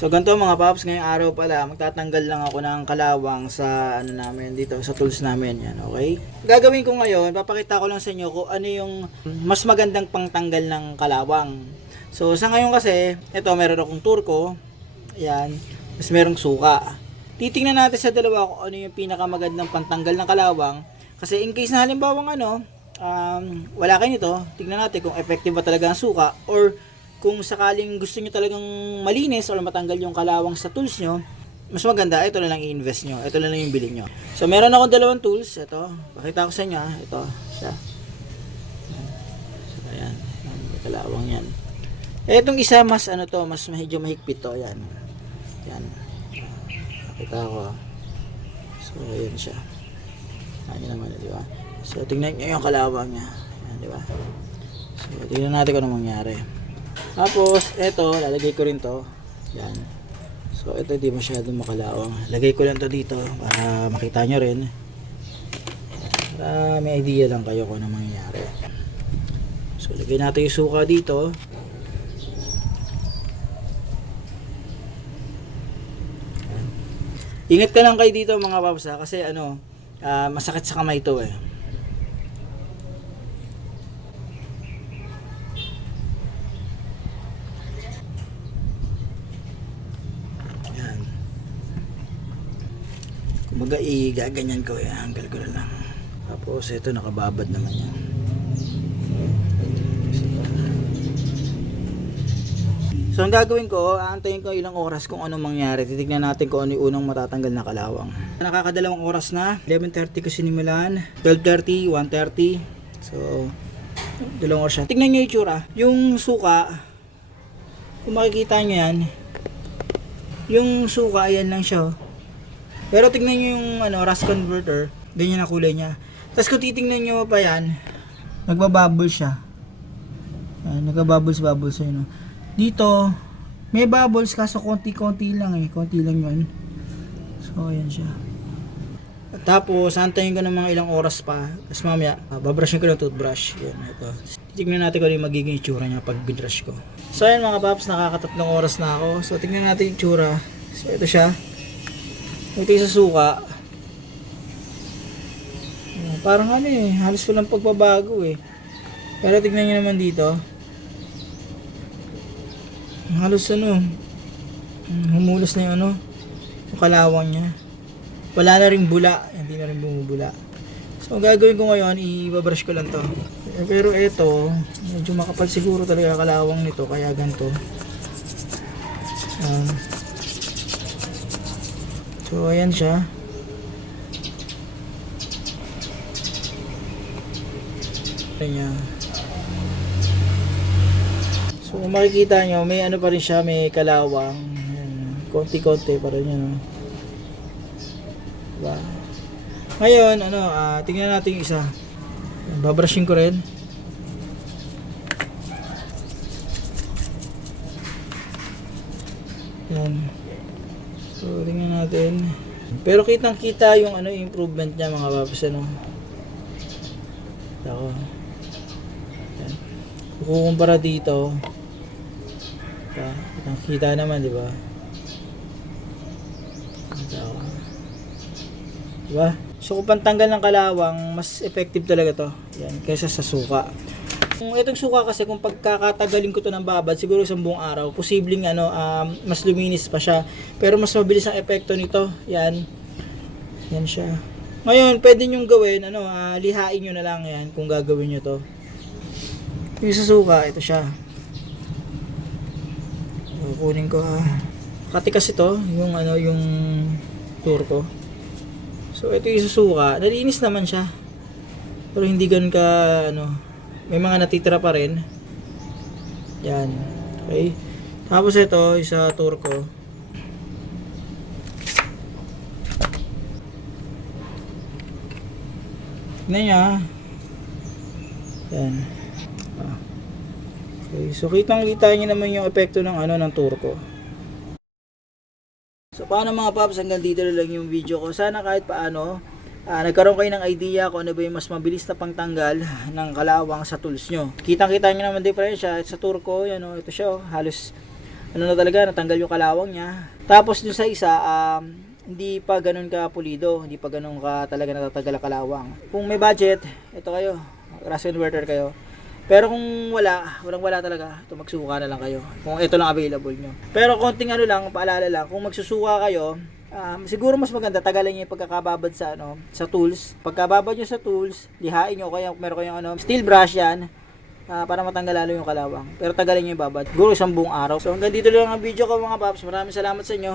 So ganito mga paps, ngayong araw pala magtatanggal lang ako ng kalawang sa ano namin dito sa tools namin yan, okay? Gagawin ko ngayon, papakita ko lang sa inyo kung ano yung mas magandang pangtanggal ng kalawang. So sa ngayon kasi, ito meron akong turko, yan, mas merong suka. Titingnan natin sa dalawa kung ano yung pinakamagandang pantanggal ng kalawang kasi in case na halimbawa wala kayo nito, tingnan natin kung effective ba talaga ang suka or kung sakaling gusto nyo talagang malinis o matanggal yung kalawang sa tools nyo, mas maganda, ito na lang i-invest nyo. Ito na lang yung bilhin nyo. So, meron akong dalawang tools. Ito, pakita ko sa inyo. Ito, siya. So, ayan. May kalawang yan. Itong isa, mas mas medyo mahigpit to. Ayan. Ayan. Pakita ko. So, ayan siya. Ayan naman, di ba? So, tingnan nyo yung kalawang niya. Ayan, di ba? So, tingnan natin kung anong mangyari. Tapos, eto, lalagay ko rin to. Yan. So, ito hindi masyadong makalawang. Lagay ko lang to dito para makita nyo rin. Para may idea lang kayo kung ano mangyayari. So, lagay natin yung suka dito. Ingat ka lang kayo dito mga paps ha, kasi masakit sa kamay to eh. Kumbaga gaganyan ko hanggal ko na lang. Tapos ito nakababad naman yan. So ang gagawin ko, aantayin ko ilang oras kung anong mangyari. Titignan natin kung ano yung unang matatanggal na kalawang. Nakakadalawang oras na. 11:30 ko sinimulan. 12:30, 1:30. So dalawang oras siya. Tignan nyo yung itsura. Yung suka, kung makikita nyo yan, yung suka ayan lang siya. Pero tignan nyo yung rust converter, ganyan na kulay niya. Tapos kung titignan nyo pa yan, nagbabubble siya. Nagka-bubbles yun. Dito, may bubbles kaso konti-konti lang eh. Konti lang yun. So, ayan siya. At tapos, antayin ko ng mga ilang oras pa. Tapos mamaya, babrushin ko ng toothbrush. Yan, ito. Tignan natin kung yung magiging itsura niya pag binrush ko. So, ayan mga paps, nakakatatlong oras na ako. So, tignan natin yung itsura. So, ito siya. Ito yung sa suka. Parang halos walang pagbabago eh. Pero tignan nyo naman dito. Halos humulos na yung yung kalawang niya. Wala na ring bula. Hindi na rin bumubula. So ang gagawin ko ngayon, ibabrush ko lang to. Pero ito, medyo makapal siguro talaga kalawang nito. Kaya ganito. So ayan siya. Ayan. So kung makikita nyo, may pa rin siya, may kalawang. Ayan. Konti-konti pa rin yun. Diba? Ngayon, tingnan natin yung isa. Babrushin ko rin. Ayan. So, tingnan natin. Pero kitang-kita yung improvement niya mga paps Ako. Yan. Kukumpara dito. Kitang-kita naman, di ba? Ako. Diba? So, kung pantanggal ng kalawang, mas effective talaga to. Yan, kaysa sa suka. Itong suka kasi kung pagkakatagalin ko to ng babad siguro isang buong araw, posibleng mas luminis pa siya. Pero mas mabilis ang epekto nito. Yan. Yan siya. Ngayon, pwede nyo gawin, lihain nyo na lang yan kung gagawin nyo to. Yung sa suka, ito siya. Kukunin ko katikas ito, yung yung turko. So, ito yung sa suka. Nalinis naman siya. Pero hindi ganun ka, may mga natitira pa rin. Yan. Okay. Tapos ito, isa turko. Tignan nyo Yan. Okay. So, kitang-kita nyo naman yung epekto ng ng turko. So, paano mga paps, hanggang dito na lang yung video ko. Sana kahit paano, nagkaroon kayo ng idea kung ano ba yung mas mabilis na pangtanggal ng kalawang sa tools nyo. Kitang-kita nyo naman diferensya sa turko, yan ito siya halos ano na talaga, natanggal yung kalawang niya. Tapos dun sa isa, hindi pa ganun ka pulido, hindi pa ganun ka talaga natatanggal ang kalawang. Kung may budget, ito kayo, rust converter kayo. Pero kung wala talaga, ito magsuka na lang kayo. Kung ito lang available nyo. Pero konting ano lang, paalala lang, kung magsusuka kayo, siguro mas maganda tagalan niyo yung pagkakababad sa tools. Pagkababad niyo sa tools, lihain niyo kaya meron kayong steel brush yan para matanggal lalo yung kalawang. Pero tagalin niyo yung babad. Siguro isang buong araw. So hanggang dito lang ang video ko mga paps. Maraming salamat sa inyo.